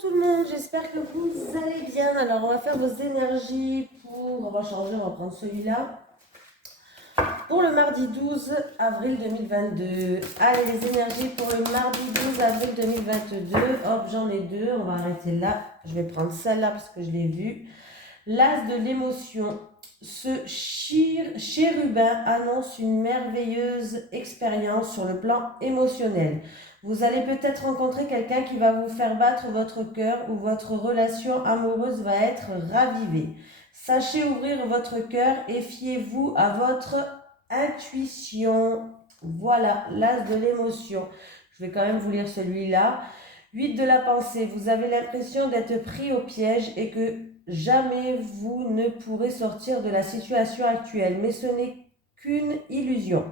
tout le monde, j'espère que vous allez bien. Alors on va faire vos énergies on va changer, on va prendre celui-là. Pour le mardi 12 avril 2022. Allez, les énergies pour le mardi 12 avril 2022. Hop, j'en ai deux, on va arrêter là. Je vais prendre celle-là parce que je l'ai vue. L'as de l'émotion. Ce chérubin annonce une merveilleuse expérience sur le plan émotionnel. Vous allez peut-être rencontrer quelqu'un qui va vous faire battre votre cœur ou votre relation amoureuse va être ravivée. Sachez ouvrir votre cœur et fiez-vous à votre intuition. Voilà, l'as de l'émotion. Je vais quand même vous lire celui-là. 8 de la pensée. Vous avez l'impression d'être pris au piège et que jamais vous ne pourrez sortir de la situation actuelle, mais ce n'est qu'une illusion.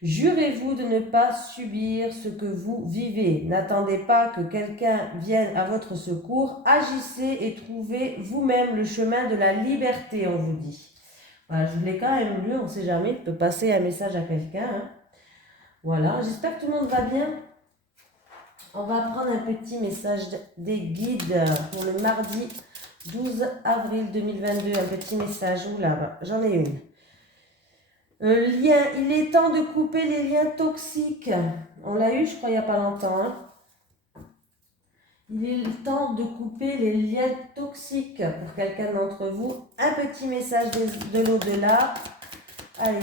Jurez-vous de ne pas subir ce que vous vivez. N'attendez pas que quelqu'un vienne à votre secours. Agissez et trouvez vous-même le chemin de la liberté, on vous dit. Voilà, je l'ai quand même lu, on ne sait jamais, il peut passer un message à quelqu'un. Hein. Voilà, j'espère que tout le monde va bien. On va prendre un petit message des guides pour le mardi 12 avril 2022. Un petit message, oula, j'en ai une. Lien, il est temps de couper les liens toxiques. On l'a eu, je crois, il n'y a pas longtemps. Hein. Il est temps de couper les liens toxiques pour quelqu'un d'entre vous. Un petit message de l'au-delà. Allez,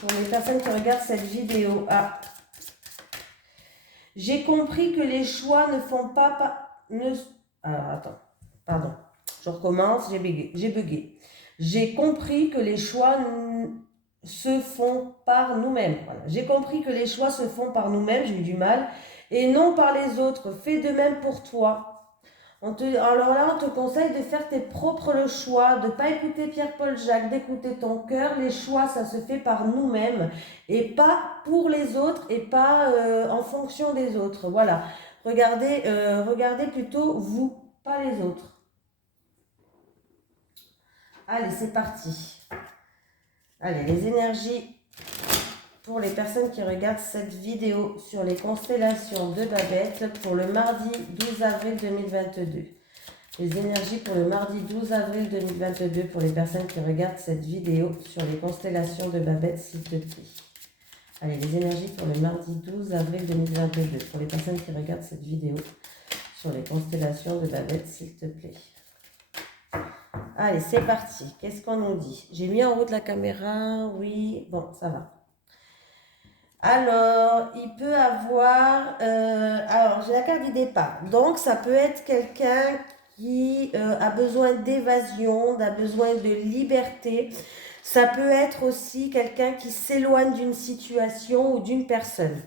pour les personnes qui regardent cette vidéo. Ah. J'ai compris que les choix ne font pas... Alors, attends. Pardon. Je recommence, j'ai bugué. J'ai compris que les choix se font par nous-mêmes. Voilà. J'ai compris que les choix se font par nous-mêmes, j'ai eu du mal, et non par les autres. Fais de même pour toi. Alors là, on te conseille de faire tes propres choix, de ne pas écouter Pierre-Paul Jacques, d'écouter ton cœur. Les choix, ça se fait par nous-mêmes et pas pour les autres et pas en fonction des autres. Voilà. Regardez plutôt vous, pas les autres. Allez, c'est parti. Allez, les énergies pour les personnes qui regardent cette vidéo sur les constellations de Babette pour le mardi 12 avril 2022. Les énergies pour le mardi 12 avril 2022 pour les personnes qui regardent cette vidéo sur les constellations de Babette, s'il te plaît. Allez, les énergies pour le mardi 12 avril 2022 pour les personnes qui regardent cette vidéo sur les constellations de Babette, s'il te plaît. Allez, c'est parti. Qu'est-ce qu'on nous dit? J'ai mis en route la caméra. Oui, bon, ça va. Alors, il peut avoir... alors, j'ai la carte du départ. Donc, ça peut être quelqu'un qui a besoin d'évasion, a besoin de liberté. Ça peut être aussi quelqu'un qui s'éloigne d'une situation ou d'une personne.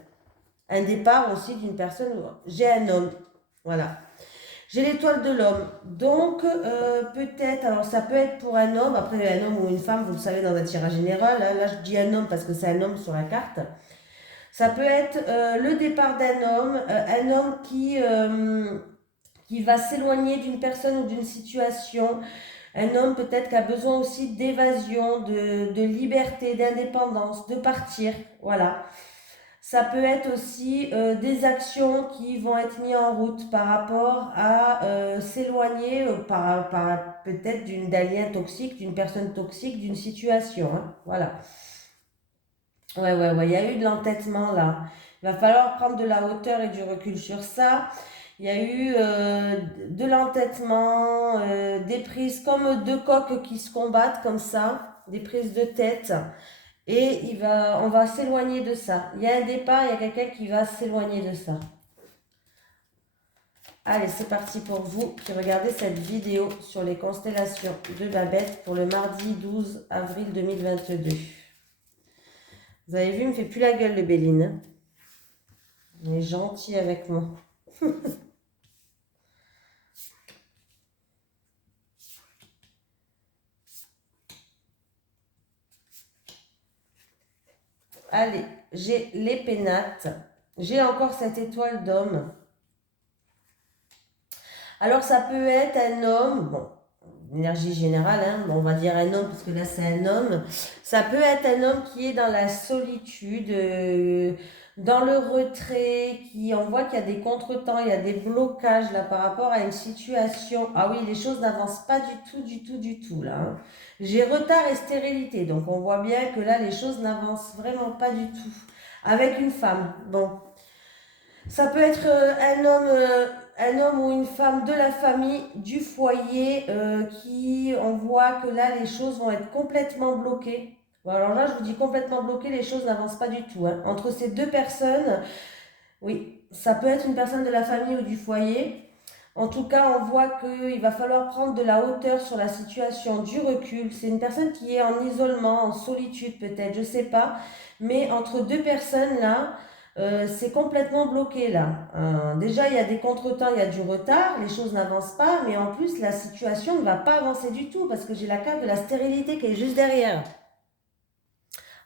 Un départ aussi d'une personne. J'ai un homme. Voilà. J'ai l'étoile de l'homme. Donc, peut-être, alors ça peut être pour un homme, après un homme ou une femme, vous le savez dans un tirage général. Là, je dis un homme parce que c'est un homme sur la carte. Ça peut être le départ un homme qui va s'éloigner d'une personne ou d'une situation. Un homme peut-être qui a besoin aussi d'évasion, de liberté, d'indépendance, de partir. Voilà. Ça peut être aussi des actions qui vont être mises en route par rapport à s'éloigner peut-être d'un lien toxique, d'une personne toxique, d'une situation. Hein. Voilà. Ouais, il y a eu de l'entêtement là. Il va falloir prendre de la hauteur et du recul sur ça. Il y a eu de l'entêtement, des prises comme deux coqs qui se combattent comme ça, des prises de tête. Et on va s'éloigner de ça. Il y a un départ, il y a quelqu'un qui va s'éloigner de ça. Allez, c'est parti pour vous qui regardez cette vidéo sur les constellations de Babette pour le mardi 12 avril 2022. Vous avez vu, il me fait plus la gueule le Béline. Il est gentil avec moi. Allez, j'ai les pénates. J'ai encore cette étoile d'homme. Alors, ça peut être un homme, bon, énergie générale, hein, on va dire un homme parce que là c'est un homme. Ça peut être un homme qui est dans la solitude, dans le retrait, qui on voit qu'il y a des contretemps, il y a des blocages là par rapport à une situation. Ah oui, les choses n'avancent pas du tout là, hein. J'ai retard et stérilité, donc on voit bien que là les choses n'avancent vraiment pas du tout. Avec une femme, bon. Ça peut être un homme ou une femme de la famille, du foyer, qui, on voit que là, les choses vont être complètement bloquées. Bon, alors là, je vous dis complètement bloquées, les choses n'avancent pas du tout, hein. Entre ces deux personnes, oui, ça peut être une personne de la famille ou du foyer. En tout cas, on voit qu'il va falloir prendre de la hauteur sur la situation, du recul. C'est une personne qui est en isolement, en solitude peut-être, je sais pas. Mais entre deux personnes là, c'est complètement bloqué là. Déjà, il y a des contretemps, il y a du retard, les choses n'avancent pas, mais en plus, la situation ne va pas avancer du tout parce que j'ai la carte de la stérilité qui est juste derrière.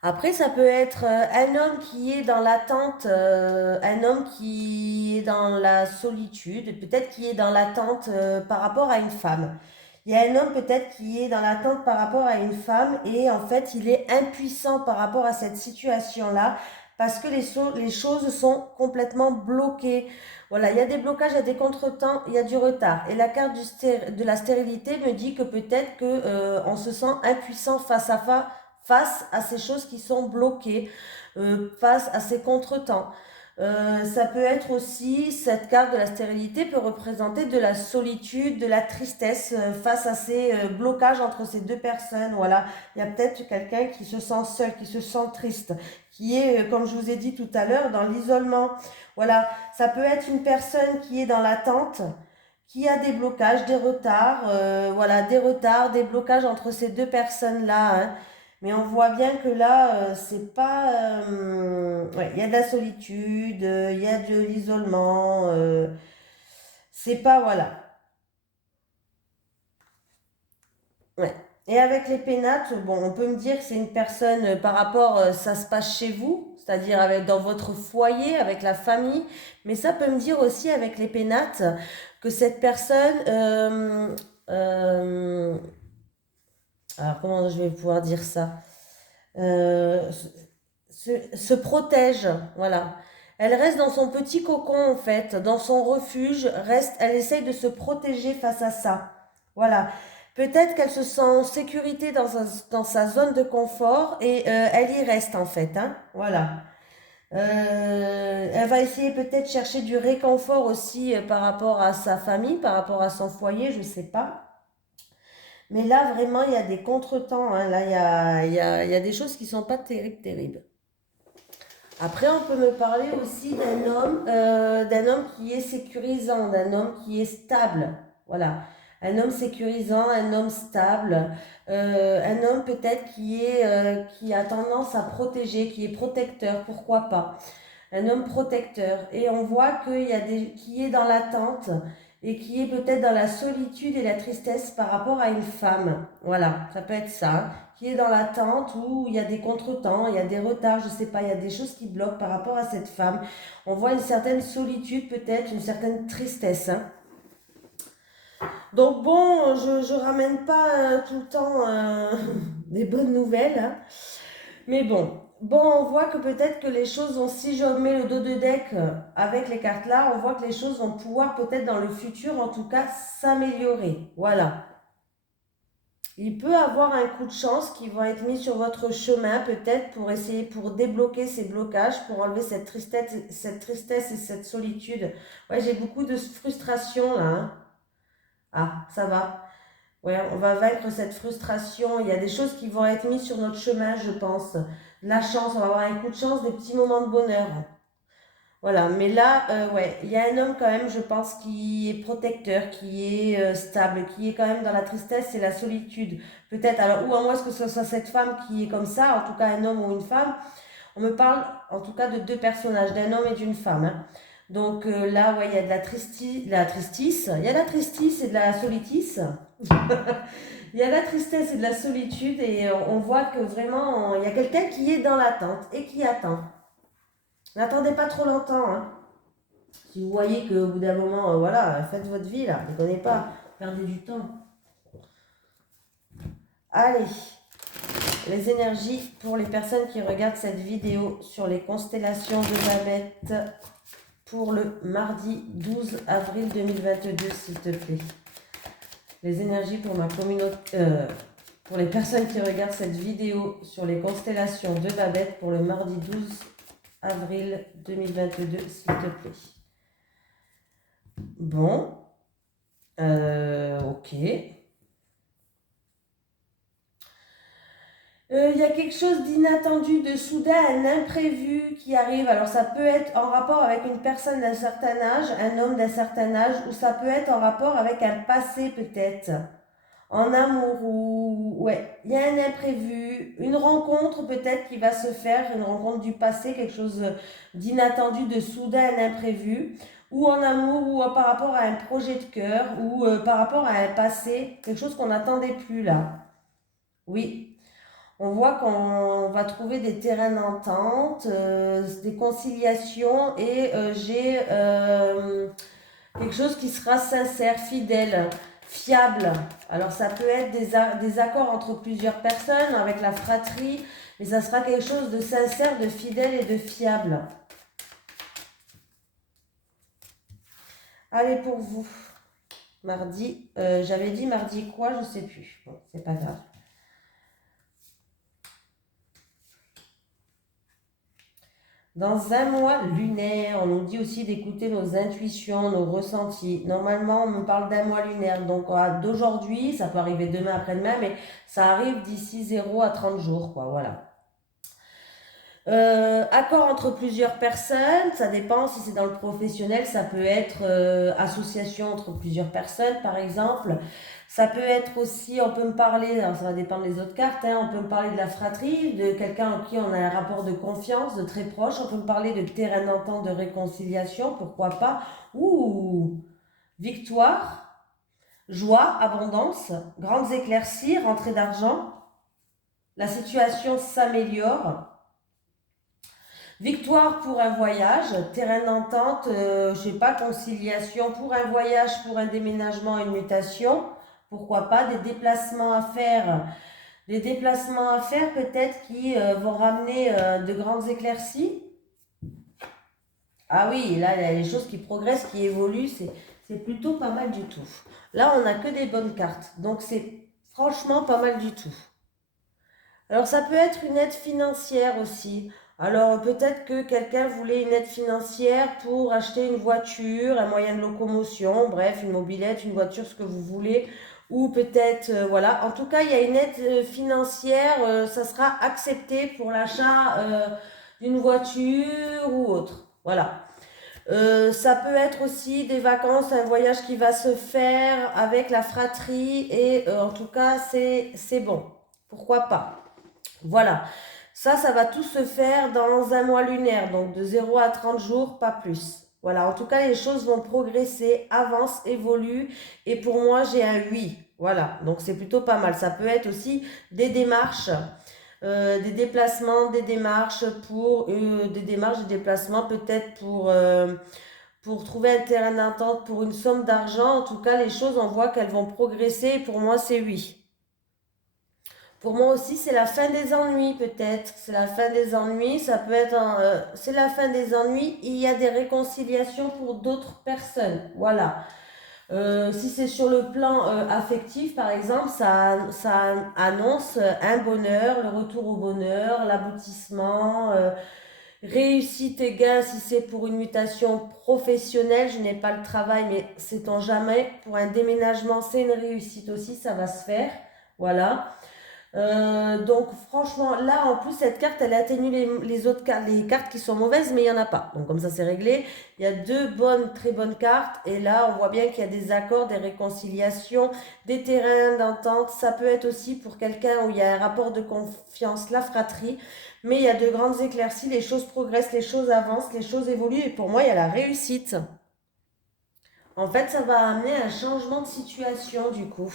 Après, ça peut être un homme qui est dans l'attente, un homme qui est dans la solitude, peut-être qui est dans l'attente par rapport à une femme. Il y a un homme peut-être qui est dans l'attente par rapport à une femme et en fait, il est impuissant par rapport à cette situation-là parce que les choses sont complètement bloquées. Voilà, il y a des blocages, il y a des contretemps, il y a du retard. Et la carte de la stérilité me dit que peut-être que on se sent impuissant face à ces choses qui sont bloquées, face à ces contretemps. Ça peut être aussi, cette carte de la stérilité peut représenter de la solitude, de la tristesse face à ces blocages entre ces deux personnes. Voilà, il y a peut-être quelqu'un qui se sent seul, qui se sent triste, qui est, comme je vous ai dit tout à l'heure, dans l'isolement. Voilà, ça peut être une personne qui est dans l'attente, qui a des blocages, des retards, voilà, des retards, des blocages entre ces deux personnes-là, hein. Mais on voit bien que là, c'est pas. Ouais, il y a de la solitude, il y a de l'isolement. C'est pas. Voilà. Ouais. Et avec les pénates, bon, on peut me dire que c'est une personne par rapport, ça se passe chez vous, c'est-à-dire avec, dans votre foyer, avec la famille. Mais ça peut me dire aussi avec les pénates que cette personne. Euh, alors, comment je vais pouvoir dire ça? Euh, se protège, voilà. Elle reste dans son petit cocon, en fait, dans son refuge, reste, elle essaye de se protéger face à ça. Voilà. Peut-être qu'elle se sent en sécurité dans sa zone de confort et elle y reste, en fait, hein. Voilà. Elle va essayer peut-être chercher du réconfort aussi par rapport à sa famille, par rapport à son foyer, je sais pas. Mais là, vraiment, il y a des contretemps, hein. Là, il y a des choses qui sont pas terribles, terribles. Après, on peut me parler aussi d'un homme qui est sécurisant, d'un homme qui est stable. Voilà. Un homme sécurisant, un homme stable, un homme peut-être qui a tendance à protéger, qui est protecteur, pourquoi pas. Un homme protecteur. Et on voit qui est dans l'attente et qui est peut-être dans la solitude et la tristesse par rapport à une femme. Voilà, ça peut être ça. Qui est dans l'attente où il y a des contretemps, il y a des retards, je sais pas, il y a des choses qui bloquent par rapport à cette femme. On voit une certaine solitude peut-être, une certaine tristesse, hein. Donc bon, je ramène pas tout le temps des bonnes nouvelles, hein. Mais bon, on voit que peut-être que les choses vont, si je mets le dos de deck avec les cartes là, on voit que les choses vont pouvoir peut-être dans le futur, en tout cas, s'améliorer. Voilà. Il peut avoir un coup de chance qui va être mis sur votre chemin, peut-être pour essayer, pour débloquer ces blocages, pour enlever cette tristesse et cette solitude. Ouais, j'ai beaucoup de frustration là, hein. Ah, ça va. Ouais, on va vaincre cette frustration. Il y a des choses qui vont être mises sur notre chemin, je pense. La chance, on va avoir un coup de chance, des petits moments de bonheur. Voilà, mais là, ouais, il y a un homme quand même, je pense, qui est protecteur, qui est stable, qui est quand même dans la tristesse et la solitude. Peut-être, alors, ou à moins que ce soit cette femme qui est comme ça, en tout cas un homme ou une femme. On me parle en tout cas de deux personnages, d'un homme et d'une femme, hein. Donc là, ouais, il y a de la tristice, il y a de la tristice et de la solitis. Il y a la tristesse et de la solitude et on voit que vraiment, il y a quelqu'un qui est dans l'attente et qui attend. N'attendez pas trop longtemps, hein. Si vous voyez qu'au bout d'un moment, voilà, faites votre vie là, ne déconnez pas, perdez du temps. Allez, les énergies pour les personnes qui regardent cette vidéo sur les constellations de Babette pour le mardi 12 avril 2022, s'il te plaît. Les énergies pour ma communauté, pour les personnes qui regardent cette vidéo sur les constellations de Babette pour le mardi 12 avril 2022, s'il te plaît. Bon, ok. Il y a quelque chose d'inattendu, de soudain, un imprévu qui arrive. Alors ça peut être en rapport avec une personne d'un certain âge, un homme d'un certain âge, ou ça peut être en rapport avec un passé peut-être, en amour, ou ouais, il y a un imprévu, une rencontre peut-être qui va se faire, une rencontre du passé, quelque chose d'inattendu, de soudain, un imprévu, ou en amour, ou par rapport à un projet de cœur, ou par rapport à un passé, quelque chose qu'on n'attendait plus là. Oui. On voit qu'on va trouver des terrains d'entente, des conciliations et j'ai quelque chose qui sera sincère, fidèle, fiable. Alors ça peut être des accords entre plusieurs personnes avec la fratrie, mais ça sera quelque chose de sincère, de fidèle et de fiable. Allez pour vous. Mardi, j'avais dit mardi quoi, je sais plus. Bon, c'est pas grave. Dans un mois lunaire, on nous dit aussi d'écouter nos intuitions, nos ressentis. Normalement, on me parle d'un mois lunaire. Donc, d'aujourd'hui, ça peut arriver demain, après-demain, mais ça arrive d'ici 0 à 30 jours, quoi, voilà. Accord entre plusieurs personnes, ça dépend si c'est dans le professionnel, ça peut être association entre plusieurs personnes, par exemple. Ça peut être aussi, on peut me parler, alors ça va dépendre des autres cartes, hein, on peut me parler de la fratrie, de quelqu'un en qui on a un rapport de confiance, de très proche. On peut me parler de terrain d'entente, de réconciliation, pourquoi pas. Ouh, victoire, joie, abondance, grandes éclaircies, rentrée d'argent. La situation s'améliore. Victoire pour un voyage, terrain d'entente, je sais pas, conciliation pour un voyage, pour un déménagement, une mutation. Pourquoi pas des déplacements à faire. Des déplacements à faire peut-être qui vont ramener de grandes éclaircies. Ah oui, là, il y a les choses qui progressent, qui évoluent, c'est plutôt pas mal du tout. Là, on n'a que des bonnes cartes, donc c'est franchement pas mal du tout. Alors, ça peut être une aide financière aussi. Alors, peut-être que quelqu'un voulait une aide financière pour acheter une voiture, un moyen de locomotion, bref, une mobilette, une voiture, ce que vous voulez. Ou peut-être, voilà. En tout cas, il y a une aide financière, ça sera accepté pour l'achat d'une voiture ou autre. Voilà. Ça peut être aussi des vacances, un voyage qui va se faire avec la fratrie et en tout cas, c'est bon. Pourquoi pas? Voilà, ça va tout se faire dans un mois lunaire, donc de 0 à 30 jours, pas plus. Voilà, en tout cas, les choses vont progresser, avancent, évoluent, et pour moi, j'ai un oui. Voilà, donc c'est plutôt pas mal. Ça peut être aussi des démarches, des déplacements, des démarches pour des déplacements peut-être pour trouver un terrain d'entente, pour une somme d'argent. En tout cas, les choses, on voit qu'elles vont progresser, et pour moi, c'est oui. Pour moi aussi, c'est la fin des ennuis, peut-être. C'est la fin des ennuis. Ça peut être c'est la fin des ennuis. Il y a des réconciliations pour d'autres personnes. Voilà. Si c'est sur le plan affectif, par exemple, ça annonce un bonheur, le retour au bonheur, l'aboutissement, réussite et gain si c'est pour une mutation professionnelle. Je n'ai pas le travail, mais sait-on jamais. Pour un déménagement, c'est une réussite aussi, ça va se faire. Voilà. Donc franchement, là en plus cette carte elle atténue les autres cartes, les cartes qui sont mauvaises, mais il n'y en a pas. Donc comme ça c'est réglé. Il y a deux bonnes, très bonnes cartes. Et là on voit bien qu'il y a des accords, des réconciliations, des terrains d'entente. Ça peut être aussi pour quelqu'un où il y a un rapport de confiance, la fratrie. Mais il y a de grandes éclaircies, les choses progressent, les choses avancent, les choses évoluent. Et pour moi il y a la réussite. En fait ça va amener un changement de situation du coup.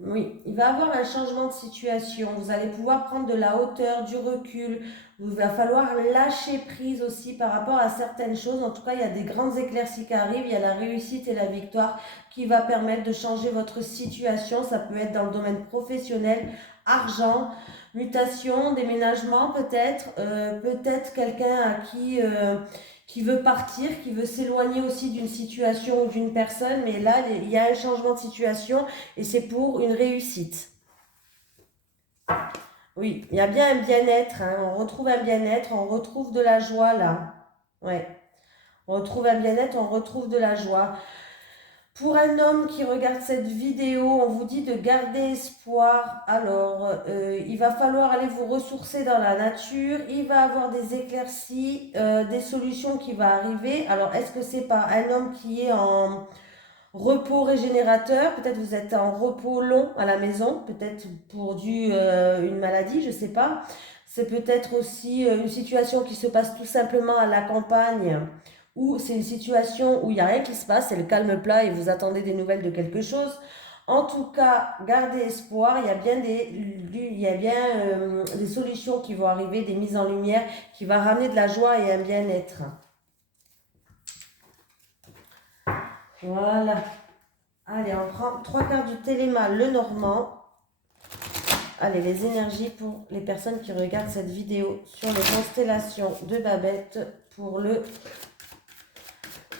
Oui, il va avoir un changement de situation. Vous allez pouvoir prendre de la hauteur, du recul. Il va falloir lâcher prise aussi par rapport à certaines choses. En tout cas, il y a des grandes éclaircies qui arrivent. Il y a la réussite et la victoire qui va permettre de changer votre situation. Ça peut être dans le domaine professionnel, argent, mutation, déménagement peut-être. Peut-être quelqu'un à qui veut partir, qui veut s'éloigner aussi d'une situation ou d'une personne. Mais là, il y a un changement de situation et c'est pour une réussite. Oui, il y a bien un bien-être, hein. On retrouve un bien-être, on retrouve de la joie là. Ouais, on retrouve un bien-être, on retrouve de la joie. Pour un homme qui regarde cette vidéo, on vous dit de garder espoir. Alors, il va falloir aller vous ressourcer dans la nature. Il va avoir des éclaircies, des solutions qui vont arriver. Alors, est-ce que c'est pas un homme qui est en repos régénérateur, peut-être vous êtes en repos long à la maison, peut-être pour une maladie, je ne sais pas. C'est peut-être aussi une situation qui se passe tout simplement à la campagne, ou c'est une situation où il n'y a rien qui se passe, c'est le calme plat et vous attendez des nouvelles de quelque chose. En tout cas, gardez espoir, il y a bien des solutions qui vont arriver, des mises en lumière qui vont ramener de la joie et un bien-être. Voilà. Allez, on prend 3 quarts du téléma, le normand. Allez, les énergies pour les personnes qui regardent cette vidéo sur les constellations de Babette pour le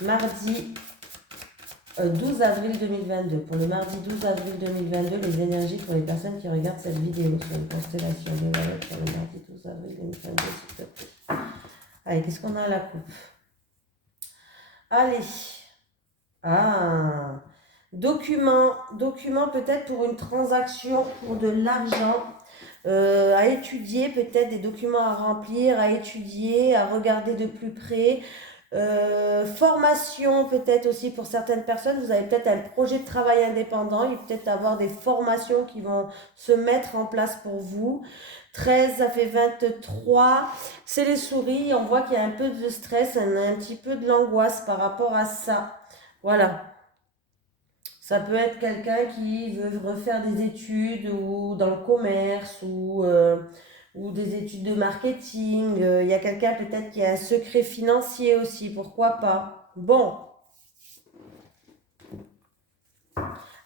mardi 12 avril 2022. Pour le mardi 12 avril 2022, les énergies pour les personnes qui regardent cette vidéo sur les constellations de Babette pour le mardi 12 avril 2022, s'il te plaît. Allez, qu'est-ce qu'on a à la coupe? Allez. Ah, document peut-être pour une transaction, pour de l'argent, à étudier, peut-être des documents à remplir, à étudier, à regarder de plus près. Formation peut-être aussi pour certaines personnes, vous avez peut-être un projet de travail indépendant, il peut peut-être avoir des formations qui vont se mettre en place pour vous. 13, ça fait 23. C'est les souris, on voit qu'il y a un peu de stress, un petit peu de l'angoisse par rapport à ça. Voilà. Ça peut être quelqu'un qui veut refaire des études ou dans le commerce ou des études de marketing. Il y a quelqu'un peut-être qui a un secret financier aussi, pourquoi pas. Bon,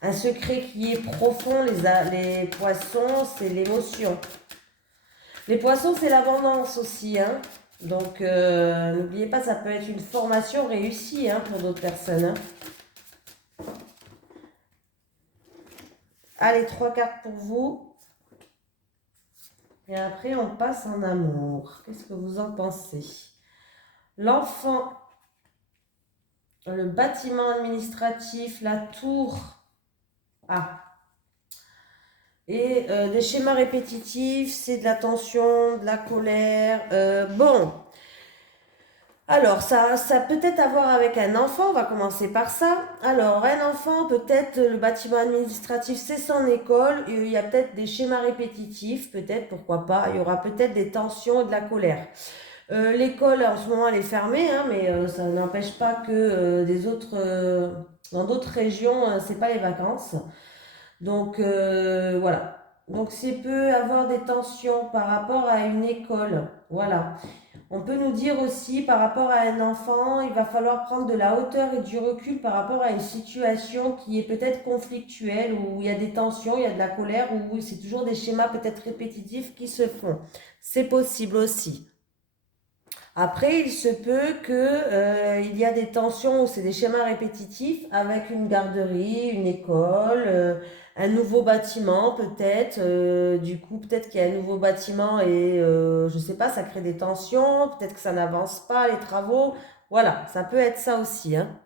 un secret qui est profond, les poissons, c'est l'émotion. Les poissons, c'est l'abondance aussi, hein. Donc, n'oubliez pas, ça peut être une formation réussie, hein, pour d'autres personnes, hein. Allez, 3 cartes pour vous. Et après, on passe en amour. Qu'est-ce que vous en pensez? L'enfant, le bâtiment administratif, la tour. Ah. Et des schémas répétitifs, c'est de la tension, de la colère. Bon. Alors, ça peut être à voir avec un enfant, on va commencer par ça. Alors, un enfant, peut-être le bâtiment administratif, c'est son école, il y a peut-être des schémas répétitifs, peut-être, pourquoi pas, il y aura peut-être des tensions et de la colère. L'école, en ce moment, elle est fermée, hein, mais ça n'empêche pas que dans d'autres régions, c'est pas les vacances. Donc, voilà. Donc, c'est peut avoir des tensions par rapport à une école. Voilà. On peut nous dire aussi par rapport à un enfant, il va falloir prendre de la hauteur et du recul par rapport à une situation qui est peut-être conflictuelle, où il y a des tensions, il y a de la colère, où c'est toujours des schémas peut-être répétitifs qui se font. C'est possible aussi. Après, il se peut que il y a des tensions où c'est des schémas répétitifs avec une garderie, une école, un nouveau bâtiment peut-être. Du coup, peut-être qu'il y a un nouveau bâtiment et je sais pas, ça crée des tensions. Peut-être que ça n'avance pas les travaux. Voilà, ça peut être ça aussi, hein.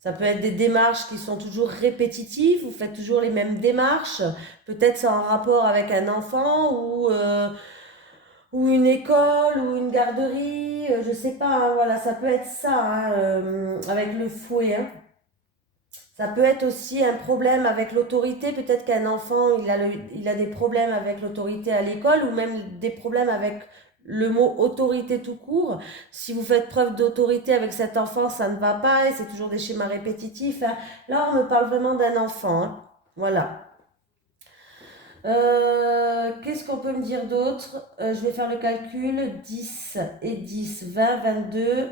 Ça peut être des démarches qui sont toujours répétitives. Vous faites toujours les mêmes démarches. Peut-être c'est en rapport avec un enfant ou une école, ou une garderie, je sais pas, hein, voilà, ça peut être ça, hein, avec le fouet, hein. Ça peut être aussi un problème avec l'autorité, peut-être qu'un enfant, il a des problèmes avec l'autorité à l'école, ou même des problèmes avec le mot autorité tout court. Si vous faites preuve d'autorité avec cet enfant, ça ne va pas, et c'est toujours des schémas répétitifs, hein. Là, on me parle vraiment d'un enfant, hein. Voilà. Qu'est-ce qu'on peut me dire d'autre? Je vais faire le calcul. 10 et 10, 20, 22,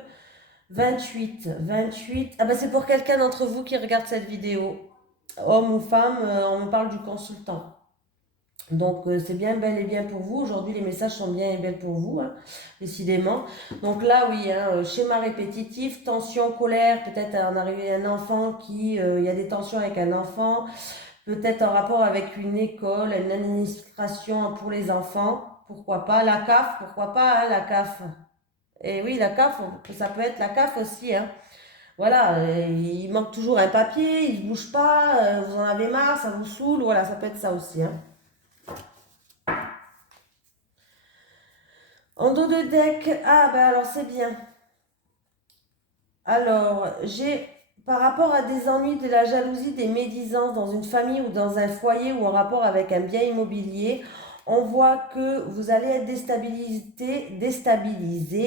28. 28. Ah bah c'est pour quelqu'un d'entre vous qui regarde cette vidéo. Homme ou femme, on me parle du consultant. Donc c'est bien bel et bien pour vous. Aujourd'hui les messages sont bien et belles pour vous, hein, décidément. Donc là oui, hein, schéma répétitif, tension, colère, peut-être en arriver à un enfant il y a des tensions avec un enfant, peut-être en rapport avec une école, une administration pour les enfants, pourquoi pas, la CAF, pourquoi pas, hein, la CAF. Et oui, la CAF, ça peut être la CAF aussi, hein. Voilà, il manque toujours un papier, il ne bouge pas, vous en avez marre, ça vous saoule, voilà, ça peut être ça aussi, hein. En dos de deck, ah ben alors c'est bien. Alors, j'ai par rapport à des ennuis, de la jalousie, des médisances dans une famille ou dans un foyer ou en rapport avec un bien immobilier, on voit que vous allez être déstabilisé.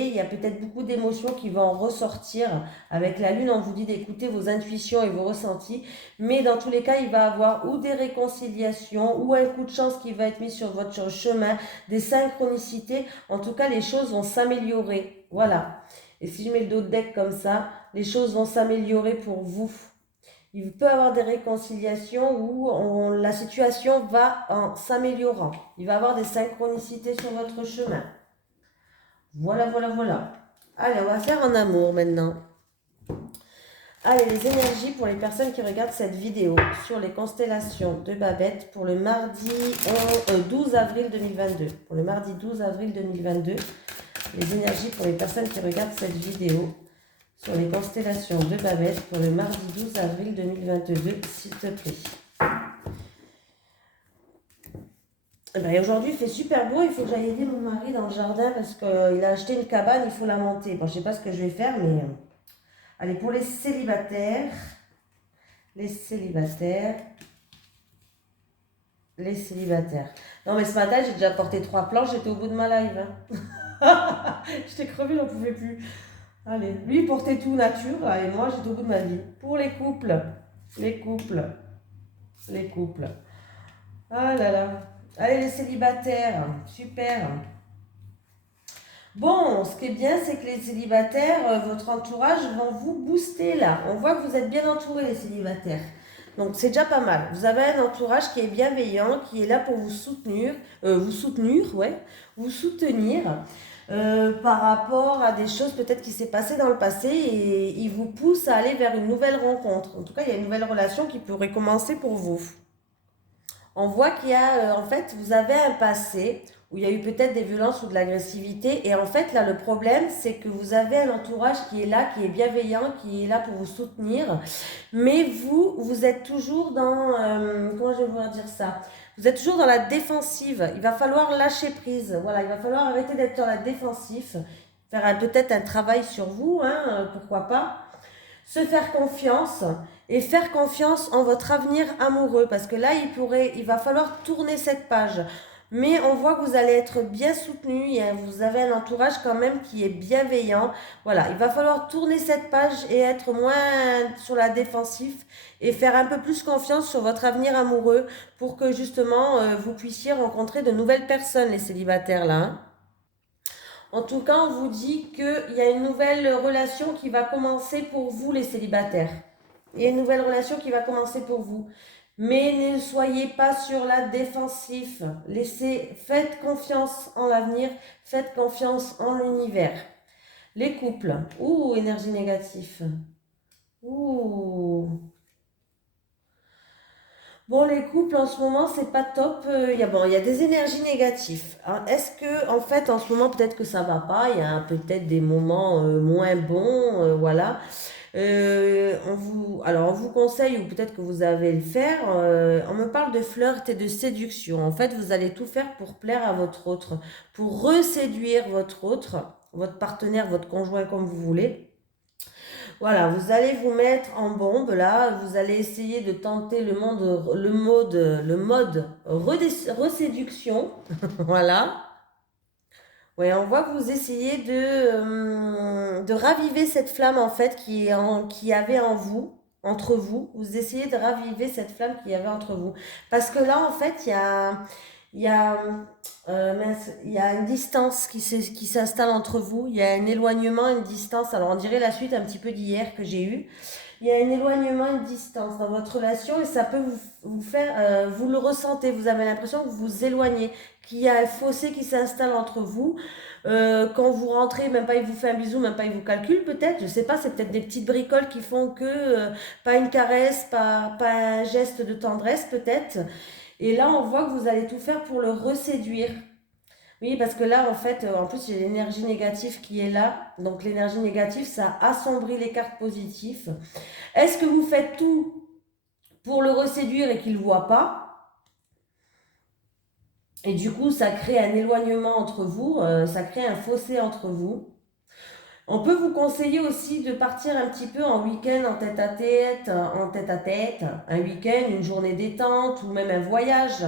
Il y a peut-être beaucoup d'émotions qui vont ressortir. Avec la lune, on vous dit d'écouter vos intuitions et vos ressentis. Mais dans tous les cas, il va y avoir ou des réconciliations ou un coup de chance qui va être mis sur votre chemin, des synchronicités. En tout cas, les choses vont s'améliorer. Voilà. Et si je mets le dos de deck comme ça, les choses vont s'améliorer pour vous. Il peut y avoir des réconciliations où la situation va en s'améliorant. Il va y avoir des synchronicités sur votre chemin. Voilà, voilà, voilà. Allez, on va faire en amour maintenant. Allez, les énergies pour les personnes qui regardent cette vidéo sur les constellations de Babette pour le mardi 12 avril 2022. Pour le mardi 12 avril 2022. Les énergies pour les personnes qui regardent cette vidéo sur les constellations de Babette pour le mardi 12 avril 2022, s'il te plaît. Eh ben, aujourd'hui, il fait super beau. Il faut que j'aille aider mon mari dans le jardin parce qu'il a acheté une cabane, il faut la monter. Bon, je ne sais pas ce que je vais faire, mais... Allez, pour les célibataires, les célibataires, les célibataires. Non, mais ce matin, j'ai déjà porté 3 planches, j'étais au bout de ma live. Hein. J'étais crevée, j'en pouvais plus. Allez, lui il portait tout nature et moi j'étais au bout de ma vie. Pour les couples, les couples, les couples. Ah là là. Allez les célibataires, super. Bon, ce qui est bien, c'est que les célibataires, votre entourage vont vous booster là. On voit que vous êtes bien entourés les célibataires. Donc c'est déjà pas mal. Vous avez un entourage qui est bienveillant, qui est là pour vous soutenir. Par rapport à des choses peut-être qui s'est passé dans le passé et il vous pousse à aller vers une nouvelle rencontre. En tout cas, il y a une nouvelle relation qui pourrait commencer pour vous. On voit qu'il y a, en fait, vous avez un passé où il y a eu peut-être des violences ou de l'agressivité et en fait, là, le problème, c'est que vous avez un entourage qui est là, qui est bienveillant, qui est là pour vous soutenir, mais vous êtes toujours dans, comment je vais pouvoir dire ça? Vous êtes toujours dans la défensive. Il va falloir lâcher prise. Voilà, il va falloir arrêter d'être dans la défensive. Faire peut-être un travail sur vous, hein, pourquoi pas. Se faire confiance et faire confiance en votre avenir amoureux. Parce que là, il va falloir tourner cette page. Mais on voit que vous allez être bien soutenu, vous avez un entourage quand même qui est bienveillant. Voilà, il va falloir tourner cette page et être moins sur la défensive et faire un peu plus confiance sur votre avenir amoureux pour que justement vous puissiez rencontrer de nouvelles personnes, les célibataires là. Hein. En tout cas, on vous dit qu'il y a une nouvelle relation qui va commencer pour vous, les célibataires. Il y a une nouvelle relation qui va commencer pour vous. Mais ne soyez pas sur la défensive. Faites confiance en l'avenir, faites confiance en l'univers. Les couples. Ouh, énergie négative. Ouh. Bon, les couples en ce moment, c'est pas top. Il y a des énergies négatives. Hein. Est-ce que, en fait, en ce moment, peut-être que ça va pas. Il y a peut-être des moments moins bons, voilà. On vous conseille, ou peut-être que vous allez le faire, on me parle de flirt et de séduction. En fait, vous allez tout faire pour plaire à votre autre, pour reséduire votre autre, votre partenaire, votre conjoint, comme vous voulez. Voilà, vous allez vous mettre en bombe là, vous allez essayer de tenter le mode reséduction. Voilà. Oui, on voit que vous essayez de raviver cette flamme en fait qui avait en vous. entre vous. Vous essayez de raviver cette flamme qu'il y avait entre vous. Parce que là, en fait, il y a, mince, il y a une distance qui s'installe entre vous. Il y a un éloignement, une distance. Alors, on dirait la suite un petit peu d'hier que j'ai eue. Il y a un éloignement, une distance dans votre relation et ça peut vous faire, vous le ressentez, vous avez l'impression que vous vous éloignez, qu'il y a un fossé qui s'installe entre vous. Quand vous rentrez, même pas il vous fait un bisou, même pas il vous calcule peut-être, je sais pas, c'est peut-être des petites bricoles qui font que, pas une caresse, pas un geste de tendresse peut-être. Et là, on voit que vous allez tout faire pour le reséduire. Oui, parce que là, en fait, en plus, il y a l'énergie négative qui est là. Donc, l'énergie négative, ça assombrit les cartes positives. Est-ce que vous faites tout pour le reséduire et qu'il ne voit pas? Et du coup, ça crée un éloignement entre vous, ça crée un fossé entre vous. On peut vous conseiller aussi de partir un petit peu en week-end en tête à tête, un week-end, une journée détente ou même un voyage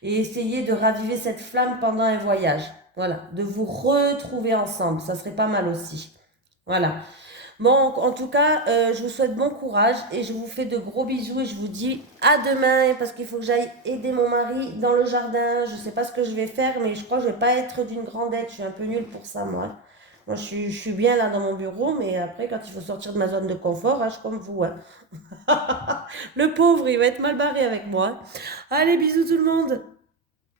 et essayer de raviver cette flamme pendant un voyage. Voilà, de vous retrouver ensemble, ça serait pas mal aussi. Voilà. Bon, en tout cas, je vous souhaite bon courage et je vous fais de gros bisous et je vous dis à demain parce qu'il faut que j'aille aider mon mari dans le jardin. Je ne sais pas ce que je vais faire, mais je crois que je ne vais pas être d'une grande aide. Je suis un peu nulle pour ça, moi. Moi, je suis bien là dans mon bureau, mais après, quand il faut sortir de ma zone de confort, hein, je suis comme vous. Hein. Le pauvre, il va être mal barré avec moi. Allez, bisous tout le monde.